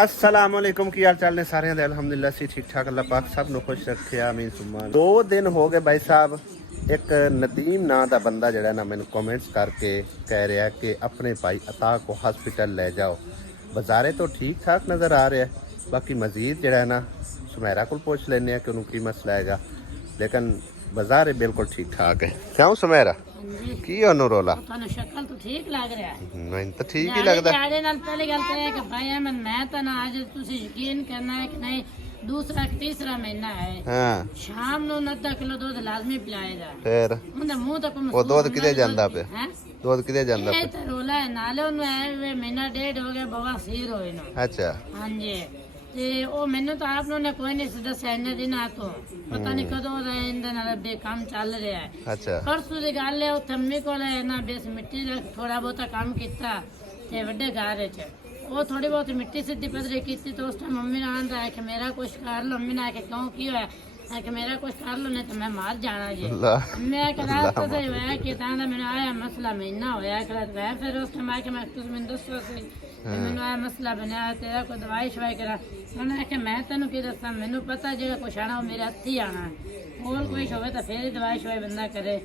अस्सलाम वालेकुम की हाल चाल ने सारे दे अल्हम्दुलिल्लाह सी ठीक ठाक अल्लाह पाक सब नु खुश रखे आमीन सुम्मा। 2 दिन हो गए भाई साहब, एक नदीम नां दा बंदा जड़ा ना मैंने कमेंट्स करके कह रहा है कि अपने भाई अता को हॉस्पिटल ले जाओ। बाजारे तो ठीक ठाक नज़र आ रहा है, बाकी मजीद जड़ा है ना सुमेरा को पूछ लेने कि उन्होंने की मसला है, लेकिन बाजारे बिल्कुल ठीक ठाक है। क्यों सुमेरा की ओनू रोला? शक्ल तो ठीक लग रहा है। मैं तो ठीक ही लगता पहली गल तो है कि भाई मैं तो ना आज तुसी यकीन करना है कि नहीं दूसरा तीसरा महीना है। हां शाम नु आधा किलो दूध लाजमी पिलाएगा। फिर उंदा मुंह तक वो दूध किदे ਜਾਂਦਾ ਪਿਆ? दूध किदे ਜਾਂਦਾ ਪਿਆ? ਪਿਆ? ਇਹ ਤਾਂ ਰੋਲਾ ਹੈ ਨਾਲੇ ਉਹਨੂੰ ਐ ਮਹੀਨਾ ਡੇਢ ਹੋ ਗਿਆ ਬਵਾਸੀਰ ਹੋਏ ਨੂੰ। ਅੱਛਾ ਹਾਂਜੀ ਤੇ ਉਹ ਮੈਨੂੰ ਤਾਂ ਆਪ ਨੂੰ ਨੇ ਕੋਈ ਨਹੀਂ ਸੀ ਦੱਸਿਆ ਇੰਨੇ ਦਿਨਾਂ ਤੋਂ, ਪਤਾ ਨਹੀਂ ਕਦੋਂ ਦਾ ਇਹਦੇ ਨਾਲ ਬੇ ਕੰਮ ਚੱਲ ਰਿਹਾ ਹੈ। ਅੱਛਾ ਪਰਸੋਂ ਦੀ ਗੱਲ ਹੈ, ਉਹ ਥੰਮੀ ਕੋਲ ਨਾ ਬੇਸ ਮਿੱਟੀ ਦਾ ਥੋੜਾ ਬਹੁਤਾ ਕੰਮ ਕੀਤਾ ਤੇ ਵੱਡੇ ਘਰ ਵਿੱਚ ਉਹ ਥੋੜੀ ਬਹੁਤ ਮਿੱਟੀ ਸਿੱਧੀ ਪੱਧਰੀ ਕੀਤੀ ਤੇ ਉਸ ਟਾਈਮ ਮੰਮੀ ਨਾਲ ਆਂਦਾ ਹੈ ਕਿ ਮੇਰਾ ਕੁਛ ਕਰ ਲਓ। ਮੰਮੀ ਨੇ ਕਿ ਕਿਉਂ ਕੀ ਹੋਇਆ ਹੈ ਕਿ ਮੇਰਾ ਕੁਛ ਕਰ ਲਓ ਨਹੀਂ ਤਾਂ ਮੈਂ ਮਾਰ ਜਾਣਾ ਜੀ। ਮੈਂ ਕਹਿੰਦਾ ਤਾਂ ਸਹੀ ਹੋਇਆ ਕਿ ਤਾਂ ਦਾ ਮੈਨੂੰ ਆਇਆ ਮਸਲਾ ਮਹੀਨਾ ਹੋਇਆ ਕਰਾ ਫਿਰ ਉਸ ਟਾਈਮ ਆ ਕੇ ਮੈਂ ਤੁਸੀਂ ਮੈਨੂੰ ਦੱਸੋ ਸੀ ਮੈਨੂੰ ਆਇਆ ਮਸਲਾ ਬਣਿਆ ਤੇਰਾ ਕੋਈ ਦਵਾਈ ਸ਼ਵਾਈ ਕਰਾ। ਉਹਨੇ ਕਿ ਮੈਂ ਤੈਨੂੰ ਕੀ ਦੱਸਾਂ, ਮੈਨੂੰ ਪਤਾ ਜਿਹੜਾ ਕੁਛ ਆਣਾ ਉਹ ਮੇਰੇ ਹੱਥ ਹੀ ਆਣਾ ਹੈ, ਹੋਰ ਕੋਈ ਹੋਵੇ ਤਾਂ ਫੇਰ ਹੀ ਦਵਾਈ ਸ਼ਵਾਈ ਬੰਦਾ ਕਰੇ।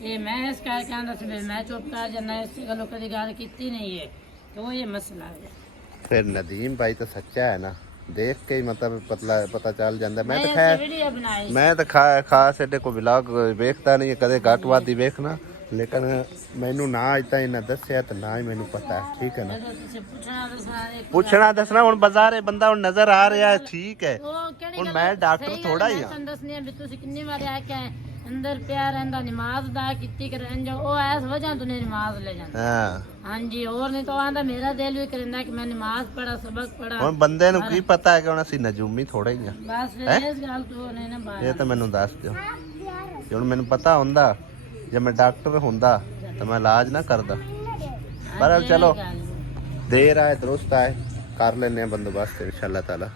ਤੇ ਮੈਂ ਇਸ ਕਰਕੇ ਆਂਦਾ ਸੀ ਮੈਂ ਚੁੱਪ ਕਰ ਜਾਂਦਾ, ਇਸ ਗੱਲੋਂ ਕਦੀ ਗੱਲ ਕੀਤੀ नहीं है तो ये मसला है। फिर नदीम भाई तो सच्चा है ना, देख के ही मतलब पता चल जाता। मैं तो खैर मैं तो खास एडे को व्लॉग वेखता नहीं, कदे घट वध ही वेखना, लेकिन मैनू ना अज तक इन्हें दस्या तो ना ही मैनू पता है। ठीक है ना, पूछना दसना हुण बाजारे बंदा हुण नजर आ रहा है ठीक है, हुण मैं डॉक्टर थोड़ा ही हां। दसने भी तुसी कितनी बार आके अंदर प्यार रहंदा नमाज दा कित्ती करन जो ओ ऐस वजह तो नमाज ले जांदा। हां हां जी, और नहीं तो आंदा मेरा दिल भी करंदा कि मैं नमाज पढ़ा सबक पढ़ा। हुण बंदे नु की पता है कि हुण ਅਸੀਂ ਨਜੂਮੀ ਥੋੜਾ ਹੀ ਆ। बस फिर इस गल तो नहीं ना बात। ਇਹ ਤਾਂ ਮੈਨੂੰ ਦੱਸ ਦਿਓ, ਜੇ ਹੁਣ ਮੈਨੂੰ ਪਤਾ ਹੁੰਦਾ ਜੇ ਮੈਂ ਡਾਕਟਰ ਹੁੰਦਾ ਤਾਂ ਮੈਂ ਇਲਾਜ ਨਾ ਕਰਦਾ। ਪਰ ਚਲੋ ਦੇਰ ਆਏ ਦਰੁਸਤ ਆਏ ਕਰ ਲੈਨੇ ਆ ਬੰਦੋਬਸਤ इंशाल्लाह ताला।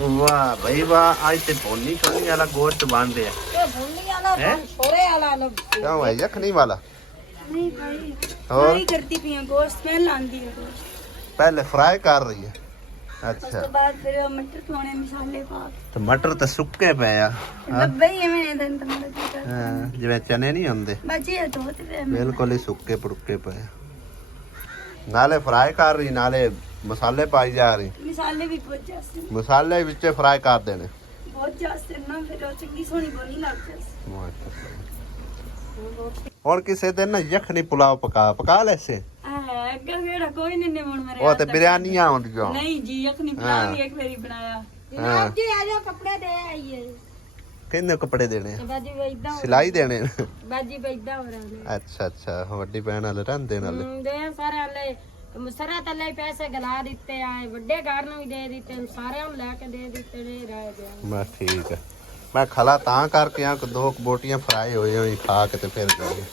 वाह भाई वाह, आज ते भोनी छोनी वाला गोश्त बन रहा है। भोनी वाला छोरे वाला लो क्यों है यखनी वाला? नहीं भाई और नहीं करती पिया गोश्त स्मेल आंदी है गोश्त। पहले फ्राई कर रही है। अच्छा उसके बाद फिर मटर थोड़े मसाले पा तो मटर तो सुक्के पे आ डब्बे ही मैंने दिन तो मतलब हां जिवें चने नहीं होंदे बचे तो होते बिल्कुल ही सुक्के पड़ुके पे, नाले फ्राई कर रही नाले मसाले पाई जा रही। मसाले भी बहुत जास्ती मसाले विच फ्राई कर देने बहुत जास्ती ना, फिर वो चंगी सोनी बनी लगती। और किसी दिन ना यखनी पुलाव पका लेसे कोई नहीं मन मेरे वो तो बिरयानियां होंदियां नहीं जी, यखनी पुलाव भी एक बारी बनाया। जनाब जी आ जाओ कपड़े दे आइए। किन्ने कपड़े देने? बाजी वैदा सिलाई देने? बाजी वैदा हो रहा है। अच्छा अच्छा वड्डी बहन वाले रहंदे नाले दे सारे वाले सारा तले पैसे गला दिते आए, बड़े घर ਨੂੰ ਵੀ ਦੇ ਦਿੱਤੇ, ਸਾਰਿਆਂ ਨੂੰ ਲੈ ਕੇ ਦੇ ਦਿੱਤੇ ਨੇ ਰਹਿ ਗਿਆ। मैं ठीक है, मैं खला तां करके आ कि 2 बोटियां फ्राई होई होई खा के ते फिर गए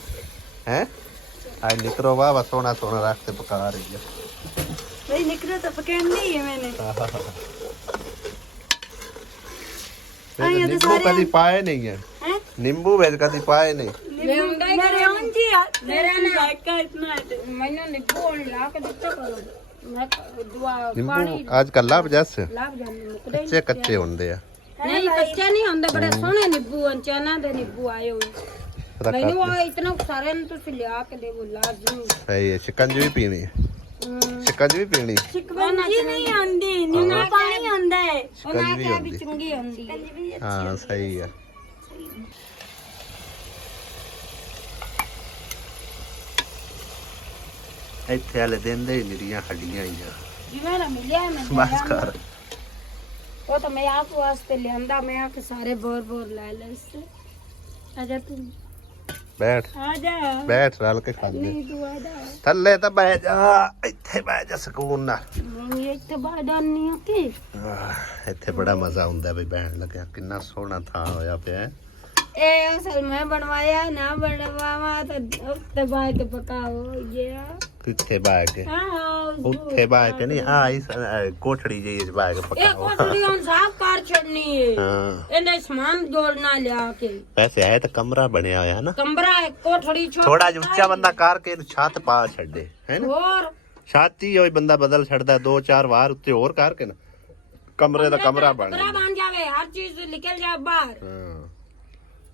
हैं। आज निकरो वाह सोना सोना रख के पका रही है भाई। निकरो तो पकानी है मैंने। नींबू कभी पाए नहीं है, नींबू वेज कभी पाए नहीं। आजकल लाभ जैसे कच्चे कच्चे होंगे नहीं, कच्चे नहीं होंगे, बड़े सोहने नींबू चना दे नींबू आए हुए मैनू इतना सारे तुसी लिया के दे लाजमी। सही है, शिकंजी भी पीनी है, शिकंजी भी पीनी शिकंजी नहीं आंदी, नींबू पानी आंदा है, शिकंजी भी चंगी आंदी। हां सही है। ਇੱਥੇ ਵਾਲੇ ਦਿਨ ਦੇ ਨਿਰੀਆਂ ਹੱਡੀਆਂ ਆਈਆਂ ਜਿਵੇਂ ਨਾ ਮਿਲਿਆ ਮੈਂ ਬਸ ਕਰ। ਉਹ ਤਾਂ ਮੈਂ ਆਪ ਵਾਸਤੇ ਲਿਆਂਦਾ, ਮੈਂ ਆ ਕੇ ਸਾਰੇ ਬੋਰ ਲੈ ਲੈ ਇਸ ਆਜਾ ਤੂੰ ਬੈਠ ਆਜਾ ਬੈਠ ਰਲ ਕੇ ਖਾਂਦੇ ਨਹੀਂ ਤੂੰ ਆਜਾ ਥੱਲੇ ਤਾਂ ਬਹਿ ਜਾ, ਇੱਥੇ ਬਹਿ ਜਾ ਸਕੂਨ ਨਾਲ। ਨਹੀਂ ਇੱਥੇ ਬਾਹਰ ਨਹੀਂ ਆਤੀ, ਇੱਥੇ ਬੜਾ ਮਜ਼ਾ ਹੁੰਦਾ ਬਈ ਬਹਿਣ ਲੱਗਿਆ, ਕਿੰਨਾ ਸੋਹਣਾ ਥਾਂ ਹੋਇਆ ਪਿਆ। ਇਹ ਅਸਲ ਮੈਂ ਬਣਵਾਇਆ ਨਾ ਬਣਵਾਵਾ ਤਾਂ ਉੱਤੇ ਬਾਹਰ ਕੇ ਪਕਾਓ ਇਹ ਕਿੱਥੇ ਬਾਹਰ ਕੇ? ਉੱਥੇ ਬਾਹਰ ਕੇ ਨਹੀਂ ਆ ਇਸ ਕੋਠੜੀ ਜਿਹੀ ਬਾਹਰ ਕੇ ਪਕਾਓ। ਇਹ ਕੋਠੜੀ ਹੁਣ ਸਾਫ਼ ਕਰ ਛੱਡਣੀ ਹੈ। ਹਾਂ ਇਹਨੇ ਸਮਾਨ ਦੋੜਨਾ ਲਿਆ ਕੇ ਵੈਸੇ ਹੈ ਤਾਂ ਕਮਰਾ ਬਣਿਆ ਹੋਇਆ ਨਾ, ਕਮਰਾ ਕੋਠੜੀ ਥੋੜਾ ਜਿਹਾ ਉੱਚਾ ਬੰਦਾ ਕਰਕੇ ਇਹਨੂੰ ਛੱਤ ਪਾ ਛੱਡੇ ਹੈ ਨਾ। ਹੋਰ ਛਾਤੀ ਹੋਈ ਬੰਦਾ ਬਦਲ ਛੱਡਦਾ 2-4 ਵਾਰ ਉੱਤੇ ਹੋਰ ਕਰਕੇ ਨਾ ਕਮਰੇ ਦਾ ਕਮਰਾ ਬਣ ਕਮਰਾ ਬਣ ਜਾਵੇ ਹਰ ਚੀਜ਼ ਨਿਕਲ ਜਾ ਬਾਹਰ ਹਾਂ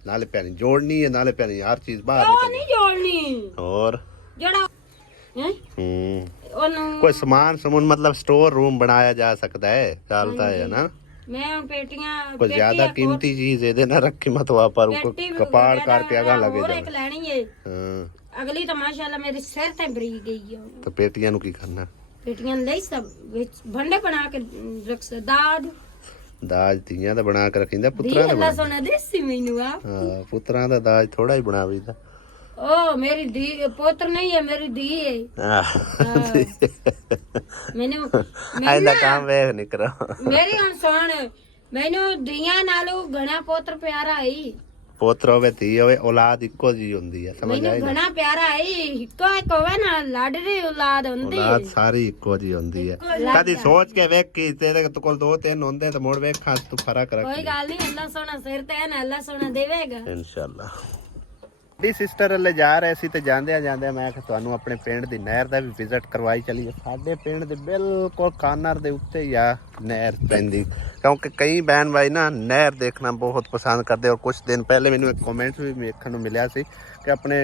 ਨਾਲੇ ਪੈਣੀ ਜੋੜਨੀ ਹੈ ਨਾਲੇ ਪੈਣੀ ਹਰ ਚੀਜ਼ ਬਾਹਰ ਉਹ ਨਿਕਲ ਨਹੀਂ ਜੋੜਨੀ ਹੋਰ ਜਿਹੜਾ ਉਹਨੂੰ ਕੋਈ ਸਮਾਨ ਸਮੂਨ मतलब स्टोर रूम बनाया जा सकता है चलता है ना मैं उन पेटियां कोई ज्यादा कीमती चीज ਇਹਦੇ ਨਾਲ ਰੱਖੀ ਮਤ ਵਾਪਰ ਕਪਾੜ ਕਰਕੇ ਅਗਾ ਲੱਗੇ ਹੋਰ ਜਾ ਇੱਕ ਲੈਣੀ ਏ ਅਗਲੀ ਤਾਂ ਮਾਸ਼ਾਅੱਲਾ ਮੇਰੀ ਸਿਰ ਤੇ ਬਰੀ ਗਈ ਆ ਤਾਂ ਪੇਟੀਆਂ ਨੂੰ ਕੀ ਕਰਨਾ पेटियां ਲਈ ਸਭ ਵਿੱਚ ਭੰਡੇ ਬਣਾ ਕੇ ਰੱਖ ਦਾਜ ਧੀਆਂ ਦਾ ਬਣਾ ਕੇ ਰੱਖਿੰਦਾ ਦੀ ਪੁੱਤਰਾਂ ਦਾ ਅੱਲਾ ਸੋਨਾ ਦੇਸੀ ਮੈਨੂੰ ਆ ਹਾਂ ਪੁੱਤਰਾਂ ਦਾ ਦਾਜ ਥੋੜਾ ਹੀ ਬਣਾਵੀਦਾ ओ मेरी दी पुत्र नहीं है मेरी दी है मैंने ऐसा काम वे नहीं करो मेरी हम सुन मैंने दिया नालू घना पुत्र प्यारा है ਪੁੱਤਰ ਹੋਵੇ ਧੀ ਹੋਵੇ ਔਲਾਦ ਇੱਕੋ ਜੀ ਹੁੰਦੀ ਹੈ ਸਮਝ मैंने ਆਈ ਨਾ घना प्यारा है इको एक होवे ना लाडली औलाद हुंदी ਔਲਾਦ ਸਾਰੀ ਇੱਕੋ ਜੀ ਹੁੰਦੀ ਹੈ ਕਦੀ ਸੋਚ ਕੇ ਵੇਖ ਕਿ ਤੇਰੇ ਕੋਲ 2-3 ਹੁੰਦੇ ਤਾਂ ਮੁੜ ਵੇਖਾਂ ਤੂੰ ਫਰਕ ਰੱਖ कोई गल नहीं अल्लाह सोना सिर ते है ना अल्लाह सोना देवेगा ਇਨਸ਼ਾਅੱਲਾ ਡੀ ਸਿਸਟਰ ਲੈ ਜਾ ਰਹੇ ਸੀ ਤੇ ਜਾਂਦੇ ਆ ਮੈਂ ਕਿ ਤੁਹਾਨੂੰ ਆਪਣੇ ਪਿੰਡ ਦੀ ਨਹਿਰ ਦਾ ਵੀ ਵਿਜ਼ਿਟ ਕਰਵਾਈ ਚਲੀਏ ਸਾਡੇ ਪਿੰਡ ਦੇ ਬਿਲਕੁਲ ਕਾਰਨਰ ਦੇ ਉੱਤੇ ਹੀ ਆ ਨਹਿਰ ਪੈਂਦੀ ਕਿਉਂਕਿ ਕਈ ਬਹਿਨ ਭਾਈ ਨਾ ਨਹਿਰ ਦੇਖਣਾ ਬਹੁਤ ਪਸੰਦ ਕਰਦੇ ਔਰ ਕੁਝ ਦਿਨ ਪਹਿਲੇ ਮੈਨੂੰ ਇੱਕ ਕਮੈਂਟ ਵੀ ਵੇਖਣ ਨੂੰ ਮਿਲਿਆ ਸੀ ਕਿ ਆਪਣੇ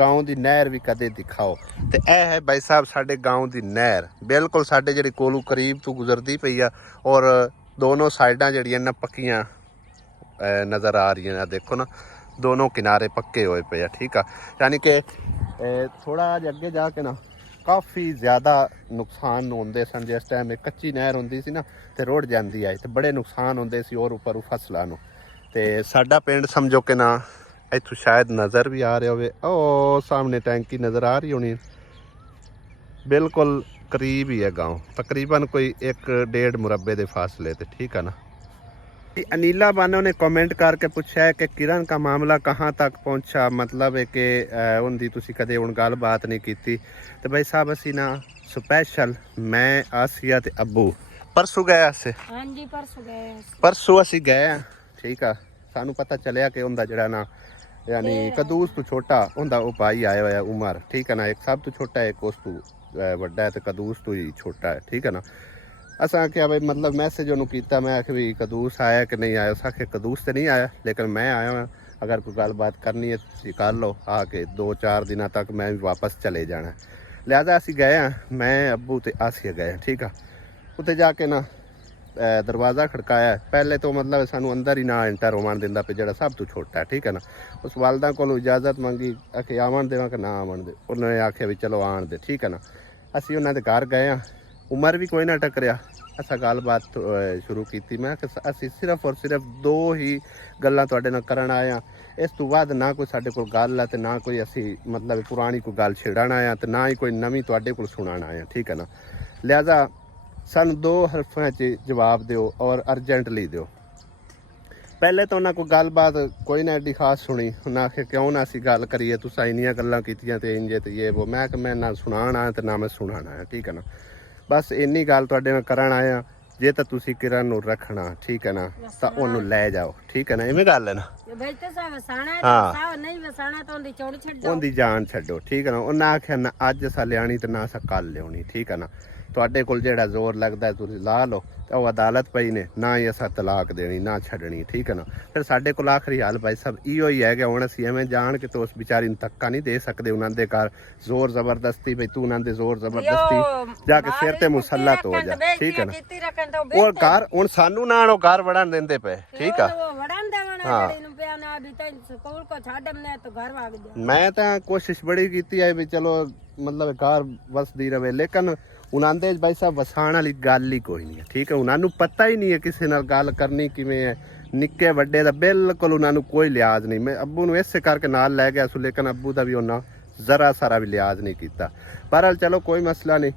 गाँव ਦੀ ਨਹਿਰ ਵੀ ਕਦੇ ਦਿਖਾਓ ਤੇ ਇਹ ਹੈ ਭਾਈ ਸਾਹਿਬ ਸਾਡੇ गाँव ਦੀ ਨਹਿਰ ਬਿਲਕੁਲ ਸਾਡੇ ਜਿਹੜੀ ਕੋਲੋਂ ਕਰੀਬ ਤੋਂ ਗੁਜ਼ਰਦੀ ਪਈ ਆ ਔਰ ਦੋਨੋਂ ਸਾਈਡਾਂ ਜਿਹੜੀਆਂ ਨਾ ਪੱਕੀਆਂ ਨਜ਼ਰ ਆ ਰਹੀਆਂ ਨੇ ਦੇਖੋ ਨਾ दोनों किनारे पक्के हुए पे है ठीक है यानी कि थोड़ा अगे जाके ना काफ़ी ज़्यादा नुकसान होंगे सन जिस टाइम कच्ची नहर होंदी सी ना तो रुड़ जाती है तो बड़े नुकसान होंगे सी और उपर फसलों नूं ते साडा पिंड समझो कि ना इत्थों शायद नज़र भी आ रहा हो ओ सामने टैंकी नज़र आ रही होनी बिल्कुल करीब ही है गाँव तकरीबन कोई 1-1.5 मुरब्बे के फासले ते ठीक है ना अनीला बानो ने कमेंट करके पूछा है कि किरण का मामला कहाँ तक पहुँचा मतलब है कि उनकी तुसी कदे हुण गल बात नहीं की तो भाई साहब असी ना स्पैशल मैं आसिया ते अब्बू परसों गए असे हां जी परसों असी गए ठीक है सानू पता चलिया कि उनका जड़ा ना यानी कदूस तो छोटा उनका वो भाई आया हुआ उमर ठीक है ना एक सब तो छोटा है एक उस तो वड्डा है तो कदूस तो ही छोटा है ठीक है ना असा आख्या भाई मतलब मैसेज उन्होंने किया मैं आख भी कदूस आया कि नहीं आया उस आखे कदूस तो नहीं आया लेकिन मैं आया हूँ अगर कोई गलबात करनी है तो कर लो आके 2-4 दिनों तक मैं भी वापस चले जाना लिहाजा असी गए हैं मैं अब्बू तो आसिया गए ठीक है उत्ते जाके ना दरवाज़ा खड़काया पहले तो मतलब सानू अंदर ही ना एंटर होवन दिंदा पे जड़ा सब तो छोटा है ठीक है ना उस वालदा को इजाज़त मंगी आखे आवन देवा कि ना आवन दे उन्होंने आख्या भी चलो आन दे ठीक है ना असी उन्होंने घर गए हैं उमर भी कोई ना टकरिया असा गलबात शुरू की मैं असी सिर्फ और सिर्फ 2 ही गल्लां तुहाडे नाल करन आए हां इस तो बाद ना कोई साडे कोल गल है ते ना कोई असी मतलब पुरानी कोई गल छेड़न आए हां ते ना ही कोई नवीं तुहाडे कोल सुनाण आए हां ठीक है ना लिहाजा सानू 2 हरफां च जवाब दिओ और अर्जेंटली दिओ पहले तो उन्होंने कोई गलबात कोई ना एडी खास सुनी उन्हें आखे क्यों ना असी गल करिए तुसां इन्नियां गल्लां कीतियां ते इंजे ते ये वो मैं कि मैं ना सुनाण आया ते ना मैं सुनाण आया ठीक है ना बस इन्नी गल तुहाडे नाल करन आया जे तां तुसीं किरण नूं रखना ठीक है ना तां ओनू ले जाओ ठीक है ना इवें गल है ना बेटे सा वसाना है सा नहीं वसाना तो ओंदी चोड़ छड्डो ओंदी जान छड्डो ठीक है ना उन्हें आख्या ना अज असां लियाणी ते ना असां कल लियाणी ठीक है ना तुहाडे कोल जेड़ा जोर लगदा है तुसीं ला लो ते ओह अदालत पई ने ना ही असां तलाक देनी ना छड्डनी ठीक है ना फिर साडे कोल आखरी हाल भाई साहब इहो ही है कि हुण असीं एवें जाण के तो उस बेचारी नूं धक्का नहीं दे सकदे उन्हां दे घर जोर जबरदस्ती भई तू उन्हां दे जोर जबरदस्ती जाके सिर ते मुसल्लत हो जा ठीक है ना और घर हुण सानू ना ओ घर वड़न देंदे पे ठीक है वड़न देवना जेड़ी नूं पिया ना अभी तैन स्कूल को छाडम ने तो घर भाग जा मैं तां कोशिश बड़ी कीती है भी चलो मतलब घर वसदी रहे लेकिन उन्होंने दे भाई साहब वसाण वाली गल ही कोई नहीं है ठीक है उन्होंने पता ही नहीं है किसी नाल गल करनी किवें है निक्के वड्डे दा बिल्कुल उन्होंने कोई लिहाज नहीं मैं अब्बू नूं इसे करके नाल लै गया सो लेकिन अब्बू दा भी उन्होंने जरा सारा भी लिहाज नहीं किया बहरहाल चलो कोई मसला नहीं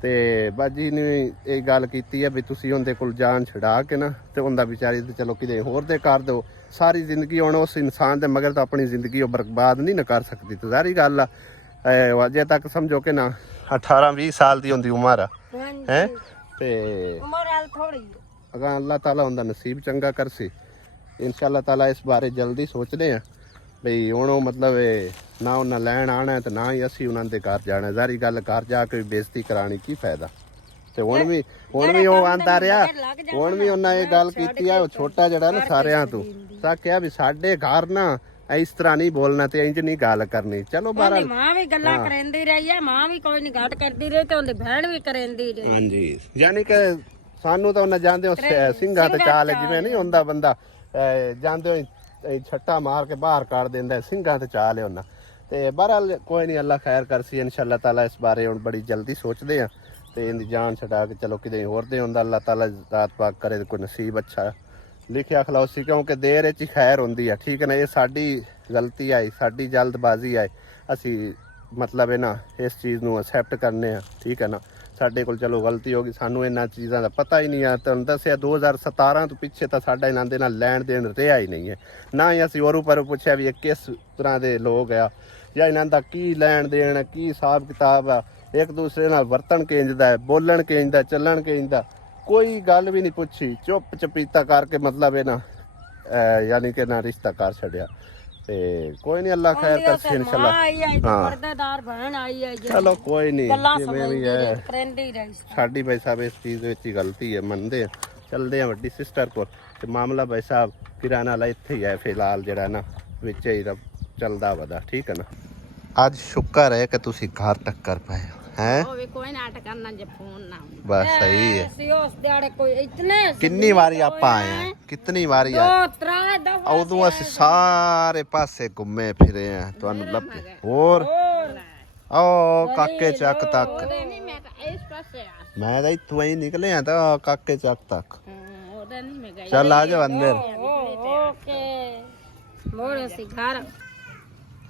ते बाजी ने ये गल की है भी तुसीं उहदे कोल जान छड़ा के ना ते उहदा बेचारी ते चलो किते होर दे कर दो सारी जिंदगी हुण उस इंसान दे मगर तो अपनी जिंदगी बर्बाद नहीं ना कर सकती तो सारी गल अजे तक समझो कि ना 18-20 साल की होंदी उम्र है ते उम्र हाल थोड़ी अगर अल्लाह ताला उनका नसीब चंगा करसी इंशाअल्लाह ताला इस बारे जल्दी सोचते हैं ਬਈ ਹੁਣ ਉਹ ਮਤਲਬ ਇਹ ਨਾ ਉਹਨਾਂ ਲੈਣ ਆਣਾ ਤੇ ਨਾ ਹੀ ਅਸੀਂ ਉਹਨਾਂ ਦੇ ਘਰ ਜਾਣਾ। ਜ਼ਾਰੀ ਗੱਲ ਘਰ ਜਾ ਕੇ ਬੇਇੱਜ਼ਤੀ ਕਰਾਣੀ ਕੀ ਫਾਇਦਾ। ਤੇ ਹੁਣ ਵੀ ਉਹ ਆਂਦਾ ਰਿਹਾ, ਹੁਣ ਵੀ ਉਹਨਾਂ ਇਹ ਗੱਲ ਕੀਤੀ ਆ। ਉਹ ਛੋਟਾ ਜਿਹੜਾ ਨਾ ਸਾਰਿਆਂ ਤੋਂ ਤਾਂ ਕਿਹਾ ਵੀ ਸਾਡੇ ਘਰ ਨਾ ਇਸ ਤਰ੍ਹਾਂ ਨਹੀਂ ਬੋਲਣਾ ਤੇ ਇੰਜ ਨਹੀਂ ਗੱਲ ਕਰਨੀ। ਚਲੋ ਬਾਹਰ ਮਾਂ ਵੀ ਗੱਲਾਂ ਕਰਦੀ ਰਹੀ ਹੈ, ਮਾਂ ਵੀ ਕੋਈ ਨਹੀਂ ਘੱਟ ਕਰਦੀ ਰਹੀ ਤੇ ਉਹਦੀ ਭੈਣ ਵੀ ਕਰਦੀ ਰਹੀ। ਹਾਂਜੀ, ਯਾਨੀ ਕਿ ਸਾਨੂੰ ਤਾਂ ਉਹਨਾਂ ਜਾਂਦੇ ਹੋ ਸਿੰਘਾਂ ਤੇ ਚਾਲ ਜਿਵੇਂ ਨਹੀਂ ਹੁੰਦਾ ਬੰਦਾ ਜਾਂਦੇ ਹੋ ਛੱਟਾ ਮਾਰ ਕੇ ਬਾਹਰ ਕੱਢ ਦਿੰਦਾ, ਸਿੰਘਾਂ ਤੇ ਚਾਲ ਹੈ ਉਹਨਾਂ। ਤੇ ਬਹਰਹਾਲ ਕੋਈ ਨਹੀਂ, ਅੱਲਾ ਖੈਰ ਕਰਸੀ ਇਨਸ਼ਾਅੱਲਾ ਤਾਲਾ। ਇਸ ਬਾਰੇ ਹੁਣ ਬੜੀ ਜਲਦੀ ਸੋਚਦੇ ਆ ਤੇ ਇਹਦੀ ਜਾਨ ਛਡਾ ਕੇ ਚਲੋ ਕਿਤੇ ਹੋਰ ਦੇ ਹੁੰਦਾ। ਅੱਲਾ ਤਾਲਾ ਜ਼ਾਤ ਪਾਕ ਕਰੇ ਕੋਈ ਨਸੀਬ ਅੱਛਾ ਲਿਖਿਆ ਖਲਾਉਸੀ, ਕਿਉਂਕਿ ਦੇਰ ਵਿੱਚ ਹੀ ਖੈਰ ਹੁੰਦੀ ਆ। ਠੀਕ ਹੈ ਨਾ, ਇਹ ਸਾਡੀ ਗਲਤੀ ਆਈ, ਸਾਡੀ ਜਲਦਬਾਜ਼ੀ ਆਈ। ਅਸੀਂ ਮਤਲਬ ਹੈ ਨਾ ਇਸ ਚੀਜ਼ ਨੂੰ ਅਸੈਪਟ ਕਰਨੇ ਆ। ਠੀਕ ਹੈ ਨਾ, ਸਾਡੇ ਕੋਲ ਚਲੋ ਗਲਤੀ ਹੋ ਗਈ, ਸਾਨੂੰ ਇਹਨਾਂ ਚੀਜ਼ਾਂ ਦਾ ਪਤਾ ਹੀ ਨਹੀਂ ਆ। ਤੁਹਾਨੂੰ ਦੱਸਿਆ 2017 ਤੋਂ ਪਿੱਛੇ ਤਾਂ ਸਾਡਾ ਇਹਨਾਂ ਦੇ ਨਾਲ ਲੈਣ ਦੇਣ ਰਿਹਾ ਹੀ ਨਹੀਂ ਹੈ। ਨਾ ਹੀ ਅਸੀਂ ਔਰੂ ਪਰੋਂ ਪੁੱਛਿਆ ਵੀ ਇਹ ਕਿਸ ਤਰ੍ਹਾਂ ਦੇ ਲੋਕ ਆ ਜਾਂ ਇਹਨਾਂ ਦਾ ਕੀ ਲੈਣ ਦੇਣ, ਕੀ ਹਿਸਾਬ ਕਿਤਾਬ ਆ, ਇੱਕ ਦੂਸਰੇ ਨਾਲ ਵਰਤਣ ਕਿੰਜਦਾ ਹੈ, ਬੋਲਣ ਕਿੰਜਦਾ, ਚੱਲਣ ਕਿੰਜਦਾ, ਕੋਈ ਗੱਲ ਵੀ ਨਹੀਂ ਪੁੱਛੀ। ਚੁੱਪ ਚਪੀਤਾ ਕਰਕੇ ਮਤਲਬ ਇਹ ਨਾ ਯਾਨੀ ਕਿ ਨਾ ਰਿਸ਼ਤਾ ਕਰ ਛੱਡਿਆ। ਤੇ ਕੋਈ ਨਹੀਂ, ਅੱਲਾ ਖੈਰ ਕਰਸੀ ਇਨਸ਼ਾਅੱਲਾ। ਹਾਂ, ਪਰਦਾਦਾਰ ਭੈਣ ਆਈ ਹੈ, ਚਲੋ ਕੋਈ ਨਹੀਂ, ਜਿਵੇਂ ਵੀ ਹੈ ਸਾਡੀ ਭਾਈ ਸਾਹਿਬ ਇਸ ਚੀਜ਼ ਵਿੱਚ ਹੀ ਗਲਤੀ ਹੈ, ਮੰਨਦੇ ਆ। ਚੱਲਦੇ ਆ ਵੱਡੀ ਸਿਸਟਰ ਕੋਲ ਤੇ ਮਾਮਲਾ ਭਾਈ ਸਾਹਿਬ ਕਿਰਾਣਾ ਵਾਲਾ ਇੱਥੇ ਹੀ ਹੈ ਫਿਲਹਾਲ, ਜਿਹੜਾ ਨਾ ਵਿੱਚ ਹੀ ਚੱਲਦਾ ਵਦਾ। ਠੀਕ ਹੈ ਨਾ, ਅੱਜ ਸ਼ੁਕਰ ਹੈ ਕਿ ਤੁਸੀਂ ਘਰ ਟੱਕਰ ਪਏ ਹੋ। ਹੈ ਕੋਈ ਨਾ ਟਕਰਨਾ ਜੇ ਫੋਨ ਨਾ ਬਸ ਸਹੀ ਹੈ। ਅਸੀਂ ਉਸ ਦਿਹਾੜੇ ਕੋਈ ਇਤਨੇ ਕਿੰਨੀ ਵਾਰੀ ਆਪਾਂ ਆਏ ਆ, ਕਿੰਨੀ ਵਾਰੀ ਆਏ, ਉਦੋਂ ਅਸੀਂ ਸਾਰੇ ਪਾਸੇ ਘੁੰਮੇ ਫਿਰੇ ਆ, ਤੁਹਾਨੂੰ ਲੱਭੇ। ਹੋਰ ਓ ਕਾਕੇ ਚੱਕ ਤੱਕ ਮੈਂ ਤਾਂ ਇੱਥੋਂ ਹੀ ਨਿਕਲੇ ਆ ਤਾਂ ਕਾਕੇ ਚੱਕ ਤੱਕ। ਚੱਲ ਆ ਜਾਓ ਅੰਦਰ।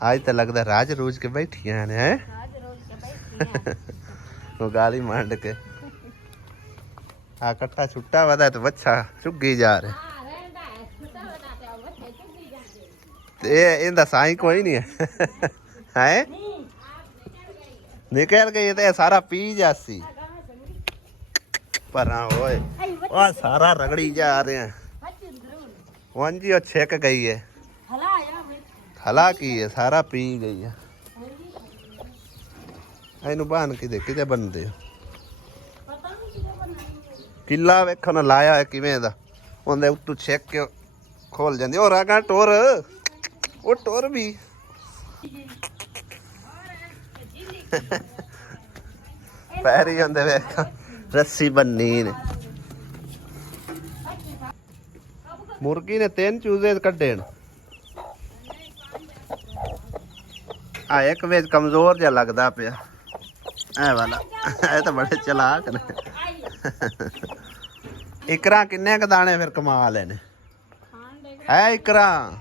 ਅੱਜ ਤਾਂ ਲੱਗਦਾ ਰਾਜ ਰੋਜ ਕੇ ਬੈਠੀਆਂ ਨੇ। ਹੈ ਉਹ ਗਾਲੀ ਮੰਡ ਕੇ ਆ ਕੱਟਾ ਛੁੱਟਾ ਵਦਾ ਤੇ ਬੱਚਾ ਚੁੱਗੀ ਜਾ ਰਿਹਾ ਤੇ ਇਹਦਾ ਸਾਈ ਕੋਈ ਨਹੀਂ ਹੈ। ਨਿਕਲ ਗਈ ਤੇ ਸਾਰਾ ਪੀ ਜਾਸੀ ਪਰ ਓਏ ਉਹ ਸਾਰਾ ਰਗੜੀ ਜਾ ਰਿਹਾ। ਹਾਂਜੀ ਉਹ ਛਿੱਕ ਗਈ ਹੈ, ਹਲਾ ਕੀ ਹੈ, ਸਾਰਾ ਪੀ ਗਈ ਹੈ। ਇਹਨੂੰ ਬਾਨ ਕਿਤੇ ਬੰਦੇ ਕਿੱਲਾ ਵੇਖਣ ਲਾਇਆ ਹੈ ਕਿਵੇਂ ਦਾ, ਉਹਦੇ ਉੱਤੋਂ ਛੇਕ ਕੇ ਖੋਲ ਜਾਂਦੀ। ਉਹ ਰਾਗਾ ਟੋਰ, ਉਹ ਟੋਰ ਵੀ ਪੈਰੀ ਹੁੰਦੇ ਵੇਖ, ਰੱਸੀ ਬੰਨੀ ਨੇ। ਮੁਰਗੀ ਨੇ 3 ਚੂਜ਼ੇ ਕੱਢੇ ਨੇ। ਆ ਇੱਕ ਵੇਚ ਕਮਜ਼ੋਰ ਜਿਹਾ ਲੱਗਦਾ ਪਿਆ ਐ ਵਾਲਾ, ਇਹ ਤਾਂ ਬੜੇ ਚਲਾਕ ਨੇ। ਇਕਰਾ ਕਿੰਨੇ ਕ ਦਾਣੇ ਫਿਰ ਕਮਾ ਲੈ ਨੇ? ਹੈ ਇਕਰਾ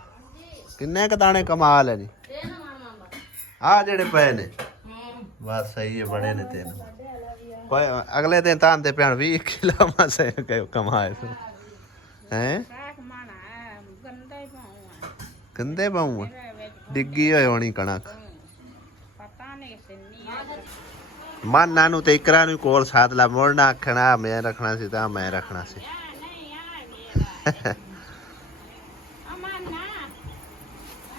ਕਿੰਨੇ ਕ ਦਾਣੇ ਕਮਾ ਲੈ ਨੇ? ਆ ਜਿਹੜੇ ਪਏ ਨੇ ਬਸ ਸਹੀ ਹੈ, ਬੜੇ ਨੇ 3। ਅਗਲੇ ਦਿਨ ਤਾਂ ਆਂਦੇ ਪੈਣ 20 ਕਿਲੋ ਮਸੇ ਕਮਾਏ ਹੈ। ਗੰਦੇ ਪਾਉ ਡਿੱਗੀ ਹੋਈ ਹੋਣੀ ਕਣਕ। ਮਾਨਾ ਨੂੰ ਤੇ ਇਕਰਾ ਨੂੰ ਕੋਲ ਸਾਥ ਲਾ, ਮੋੜਨਾ ਆਖਣਾ ਮੈਂ ਰੱਖਣਾ ਸੀ ਤਾਂ ਮੈਂ ਰੱਖਣਾ ਸੀ।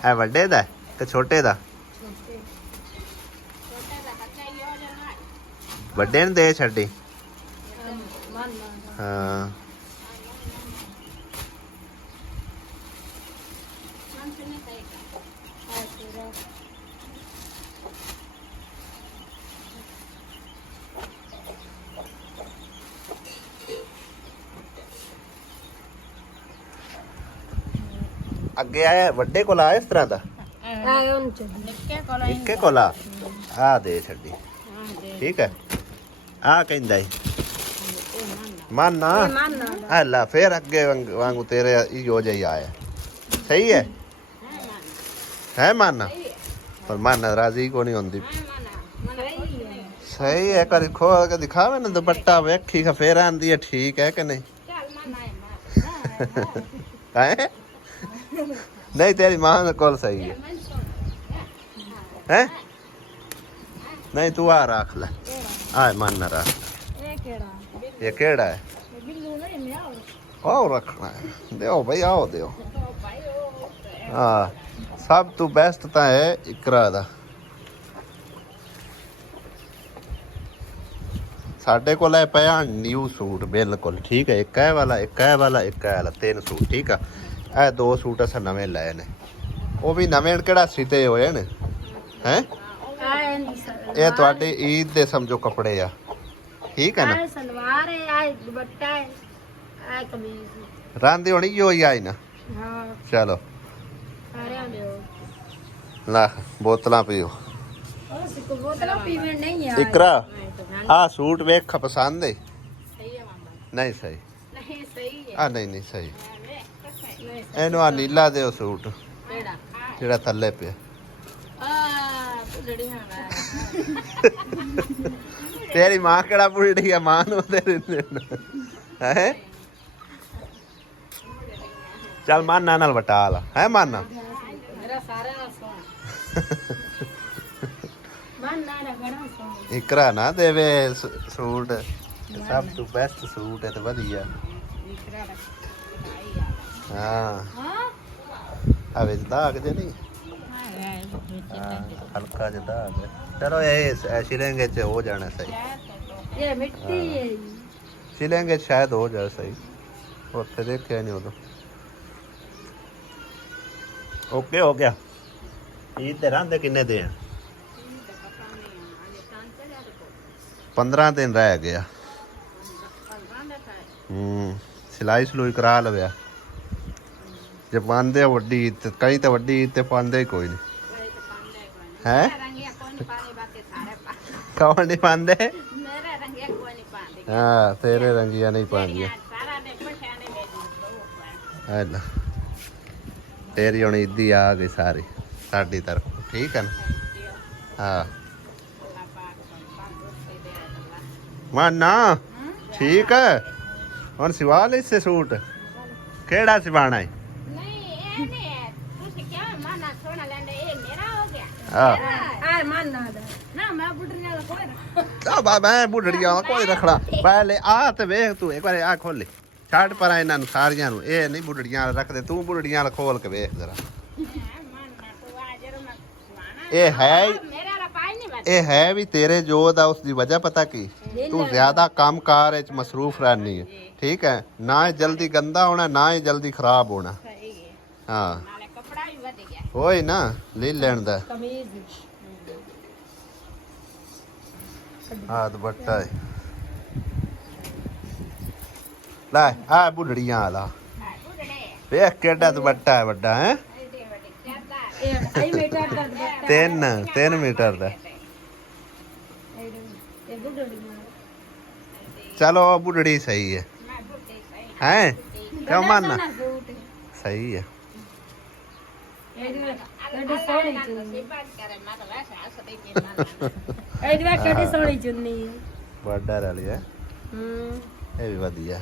ਇਹ ਵੱਡੇ ਦਾ ਤੇ ਛੋਟੇ ਦਾ? ਵੱਡੇ ਨੂੰ ਦੇ ਛੱਡੀ। ਹਾਂ ਅੱਗੇ ਆਇਆ ਵੱਡੇ ਕੋਲ ਆ ਇਸ ਤਰ੍ਹਾਂ ਦਾ ਨਿੱਕੇ ਕੋਲ ਆ ਦੇ ਛੱਡੀ। ਠੀਕ ਹੈ, ਆ ਕਹਿੰਦਾ ਮਾਨਾ ਹਲਾ ਫੇਰ ਅੱਗੇ ਵਾਂਗੂ ਤੇਰੇ ਇਹੋ ਜਿਹਾ ਹੀ ਆਇਆ। ਸਹੀ ਹੈ ਮਾਨਾ, ਪਰ ਮਾਨਾ ਰਾਜ਼ੀ ਕੋ ਨਹੀਂ ਹੁੰਦੀ। ਸਹੀ ਹੈ, ਕਰੀ ਖੋਲ ਕੇ ਦਿਖਾਵੇ ਨਾ ਦੁਪੱਟਾ ਵੇਖੀ ਫੇਰ ਆਂਦੀ ਹੈ ਠੀਕ ਹੈ ਕਿ ਨਹੀਂ। ਹੈ ਨਹੀਂ ਤੇਰੀ ਮਾਂ ਕੋਲ ਸਹੀ ਹੈ। ਹੈ ਨਹੀਂ ਤੂੰ ਆ ਰੱਖ ਲੈ, ਆ ਮਾਨਾ ਰੱਖ। ਇਹ ਕਿਹੜਾ ਹੈ? ਆਓ ਰੱਖਣਾ ਹੈ, ਦਿਓ ਭਾਈ, ਆਓ ਦਿਓ। ਹਾਂ ਸਭ ਤੋਂ ਬੈਸਟ ਤਾਂ ਹੈ ਇਕਰਾ ਦਾ। ਸਾਡੇ ਕੋਲ ਹੈ ਪਿਆ ਨਿਊ ਸੂਟ ਬਿਲਕੁਲ ਠੀਕ ਹੈ। ਇੱਕ ਇਹ ਵਾਲਾ, ਇੱਕ ਇਹ ਵਾਲਾ, ਇੱਕ ਇਹ ਵਾਲਾ, 3 ਸੂਟ ਠੀਕ ਆ। ਇਹ 2 ਸੂਟ ਅਸਾਂ ਨਵੇਂ ਲਏ ਨੇ, ਉਹ ਵੀ ਨਵੇਂ ਕਿਹੜਾ ਸੀਤੇ ਹੋਏ ਨੇ ਹੈ। ਇਹ ਤੁਹਾਡੇ ਈਦ ਦੇ ਸਮਝੋ ਕੱਪੜੇ ਆ, ਠੀਕ ਹੈ ਨਾ। ਸਲਵਾਰ ਹੈ, ਆ ਦੁਪੱਟਾ ਹੈ, ਆ ਕਮੀਜ਼ ਰਾਂਦੀ ਹੋਣੀ ਜੋ ਹੀ ਆਈ ਨਾ। ਹਾਂ ਚਲੋ ਸਾਰਿਆਂ ਦੇ ਲਾ ਬੋਤਲਾਂ ਪੀਓ। ਉਸ ਕੋ ਬੋਤਲਾਂ ਪੀਵੇਂ ਨਹੀਂ ਆ। ਇਕਰਾ ਆ ਸੂਟ ਵੇਖ ਪਸੰਦ ਹੈ? ਸਹੀ ਹੈ ਮਾਮਾ, ਨਹੀਂ ਸਹੀ, ਨਹੀਂ ਸਹੀ ਹੈ। ਆ ਨਹੀਂ ਸਹੀ। ਇਹਨੂੰ ਆ ਨੀਲਾ ਦਿਓ ਸੂਟ ਕਿਹੜਾ ਜਿਹੜਾ ਥੱਲੇ ਪਿਆ। ਆ ਬੁੱਢੜੀਆਂ ਵਾ ਤੇਰੀ ਮਾਂ ਕਿਹੜਾ ਬੁੱਢੀ ਆ, ਮਾਂ ਨੂੰ ਤੇਰੇ ਹੈ। ਚੱਲ ਮਾਨਾ ਨਾਲ ਵਟਾ ਲਾ ਹੈ ਮਾਨਾ। ਮੇਰਾ ਸਾਰਿਆਂ ਦਾ ਸੋਹਣਾ ਮਾਨਾ ਦਾ ਬੜਾ ਸੋਹਣਾ। ਇਕਰਾ ਨਾ ਦੇਵੇ ਸੂਟ, ਸਭ ਤੋਂ ਬੈਸਟ ਸੂਟ ਹੈ ਤੇ ਵਧੀਆ। ਹਾਂ ਹਾਂ ਆ ਵਿੱਚ ਦਾਗ ਜੇ ਨਹੀਂ, ਹਲਕਾ ਜਿਹਾ ਦਾਗ ਹੈ। ਚਲੋ ਇਹ ਸ਼ਿਲੰਗੇ ਚ ਹੋ ਜਾਣਾ ਸਹੀ। ਇਹ ਮਿੱਟੀ ਹੈ। ਸ਼ਿਲੰਗੇ ਚ ਸ਼ਾਇਦ ਹੋ ਜਾਏ ਸਹੀ, ਉੱਥੇ ਦੇਖਿਆ ਨਹੀਂ ਉਦੋਂ। ਓਕੇ ਹੋ ਗਿਆ। ਇਹ ਤੇ ਰਹਿੰਦੇ ਕਿੰਨੇ ਦੇ ਆ? 15 ਦਿਨ ਰਹਿ ਗਿਆ। ਸਿਲਾਈ ਸਲੂਈ ਕਰਾ ਲਵਿਆ। ਜੇ ਪਾਉਂਦੇ ਵੱਡੀ ਤੇ ਕਈ ਤਾਂ ਵੱਡੀ ਤੇ ਪਾਉਂਦੇ ਹੀ ਕੋਈ ਨਹੀਂ ਹੈ। ਕੌਣ ਨਹੀਂ ਪਾਉਂਦੇ? ਹਾਂ ਤੇਰੇ ਰੰਗੀਆਂ ਨਹੀਂ ਪਾਉਂਦੀਆਂ। ਹੈਲਾ ਤੇਰੀ ਹੁਣ ਇੱਦੀ ਆ ਗਈ ਸਾਰੀ ਸਾਡੀ ਤਰਫ, ਠੀਕ ਹੈ ਨਾ। ਹਾਂ ਮਾਨਾ ਠੀਕ ਹੈ। ਹੁਣ ਸਿਵਾ ਲੈ ਇਸੇ ਸੂਟ, ਕਿਹੜਾ ਸਿਵਾਣਾ ਹੈ? ਮੈਂ ਬੁੱਢੜੀਆਂ ਦਾ ਕੋਈ ਰੱਖਣਾ ਪਹਿਲੇ ਆ ਤੇ ਵੇਖ ਤੂੰ ਇੱਕ ਵਾਰੀ ਆ ਖੋਲੇ ਛੱਡ ਪਰ ਇਹਨਾਂ ਨੂੰ ਸਾਰੀਆਂ ਨੂੰ। ਇਹ ਨਹੀਂ ਬੁੱਢੜੀਆਂ ਰੱਖਦੇ, ਤੂੰ ਬੁੱਢੜੀਆਂ ਵਾਲਾ ਖੋਲ ਕੇ ਵੇਖ ਜਰਾ। ਇਹ ਹੈ ਵੀ ਤੇਰੇ ਜੋ ਦਾ ਉਸ ਦੀ ਵਜ੍ਹਾ ਪਤਾ ਕੀ, ਤੂੰ ਜ਼ਿਆਦਾ ਕੰਮ ਕਾਰ ਵਿੱਚ ਮਸਰੂਫ ਰਹਿਣੀ ਹੈ, ਠੀਕ ਹੈ ਨਾ। ਇਹ ਜਲਦੀ ਗੰਦਾ ਹੋਣਾ ਨਾ ਹੀ ਜਲਦੀ ਖਰਾਬ ਹੋਣਾ। ਹਾਂ ਹੋਈ ਨਾ ਲੈ ਲੈਣ ਦਾ। ਆ ਦੁਪੱਟਾ ਹੈ ਲੈ, ਆ ਬੁੱਢੜੀਆਂ ਵਾਲਾ ਵੇਖ ਕਿਹੜਾ ਦੁਪੱਟਾ ਹੈ ਵੱਡਾ ਹੈ। 3 ਮੀਟਰ ਦਾ। ਚਲੋ ਬੁੱਢੜੀ ਸਹੀ ਹੈ ਹੈ ਕਿਉਂ ਮਾਨਾ ਸਹੀ ਹੈ। ਇਹ ਕਿਹੜੀ ਸੋਹਣੀ ਚੁੰਨੀ ਹੈ। ਬਾਰਡਰ ਵਾਲੀ ਹੈ, ਇਹ ਵੀ ਵਧੀਆ।